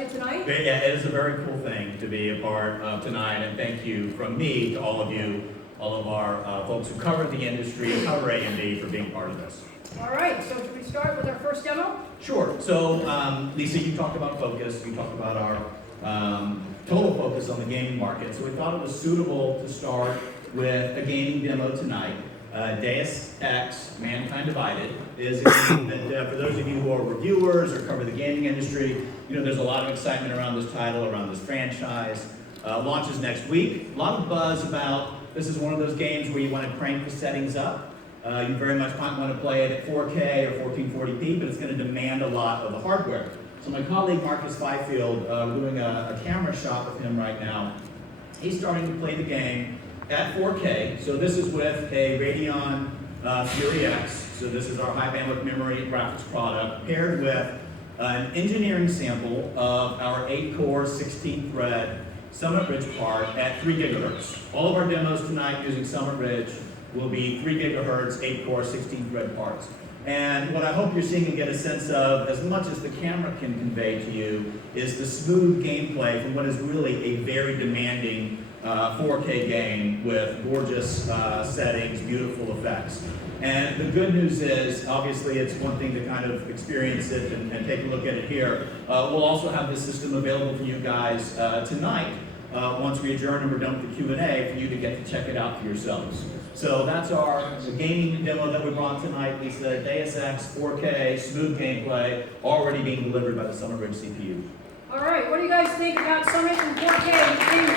excited tonight? Yeah, it is a very cool thing to be a part of tonight, and thank you from me to all of you, all of our folks who cover the industry and cover AMD for being part of this. All right, so should we start with our first demo? Sure. So, Lisa, you talked about focus. You talked about our total focus on the gaming market. So we thought it was suitable to start with a gaming demo tonight. Deus Ex: Mankind Divided is a game that, for those of you who are reviewers or cover the gaming industry, you know there's a lot of excitement around this title, around this franchise. Launches next week. A lot of buzz about this is one of those games where you want to crank the settings up. You very much might want to play it at 4K or 1440p, but it's going to demand a lot of the hardware. So my colleague Marcus Fifield, we're doing a camera shot with him right now. He's starting to play the game at 4K. So this is with a Radeon Fury X. So this is our high bandwidth memory graphics product paired with an engineering sample of our 8-core, 16-thread Summit Ridge part at 3 gigahertz. All of our demos tonight using Summit Ridge will be 3 gigahertz, 8-core, 16-thread parts. And what I hope you're seeing and get a sense of, as much as the camera can convey to you, is the smooth gameplay from what is really a very demanding 4K game with gorgeous settings, beautiful effects. And the good news is, obviously, it's one thing to kind of experience it and take a look at it here. We'll also have this system available for you guys tonight, once we adjourn and we're done with the Q&A, for you to get to check it out for yourselves. So that's our gaming demo that we brought tonight. Lisa, Deus Ex, 4K, smooth gameplay, already being delivered by the Summit Ridge CPU. All right, what do you guys think about Summit and 4K gaming?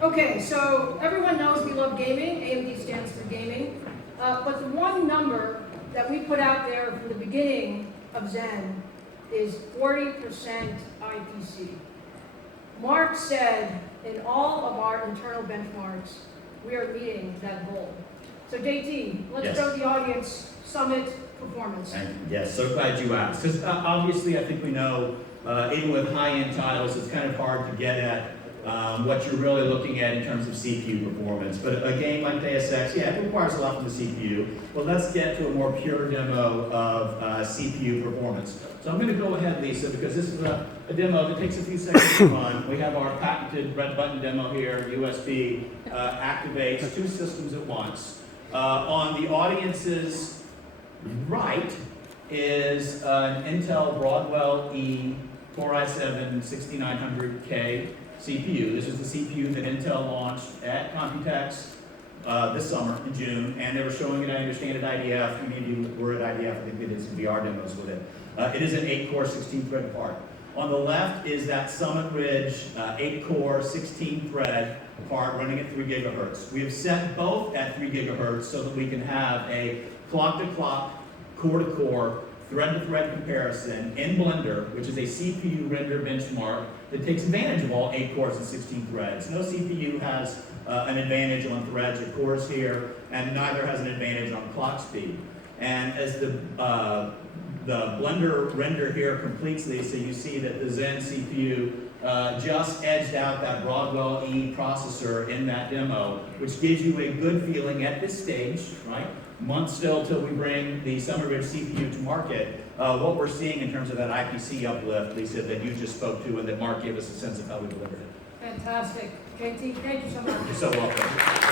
Okay, so everyone knows we love gaming. AMD stands for gaming. But the one number that we put out there from the beginning of Zen is 40% IPC. Mark said in all of our internal benchmarks, we are meeting that goal. So JT, let's show the audience Summit performance. And yes, so glad you asked. Because obviously I think we know, even with high-end titles, it's kind of hard to get at what you're really looking at in terms of CPU performance. But a game like Deus Ex, yeah, it requires a lot from the CPU. Well, let's get to a more pure demo of CPU performance. So I'm going to go ahead, Lisa, because this is a demo that takes a few seconds to run. We have our patented red button demo here. USB activates 2 systems at once. On the audience's right is an Intel Broadwell-E Core i7 6900K CPU. This is the CPU that Intel launched at Computex this summer in June, and they were showing it, I understand, at IDF. Many of you were at IDF. I think they did some VR demos with it. It is an 8-core, 16-thread part. On the left is that Summit Ridge 8-core, 16-thread part running at 3 gigahertz. We have set both at 3 gigahertz so that we can have a clock-to-clock, core-to-core, thread-to-thread comparison in Blender, which is a CPU render benchmark that takes advantage of all 8 cores and 16 threads. No CPU has an advantage on threads or cores here, and neither has an advantage on clock speed. And as the Blender render here completes these, so you see that the Zen CPU just edged out that Broadwell-E processor in that demo, which gives you a good feeling at this stage, right? Months still till we bring the Summit Ridge CPU to market, what we're seeing in terms of that IPC uplift, Lisa, that you just spoke to and that Mark gave us a sense of how we delivered it. Fantastic. JT, thank you so much. You're so welcome.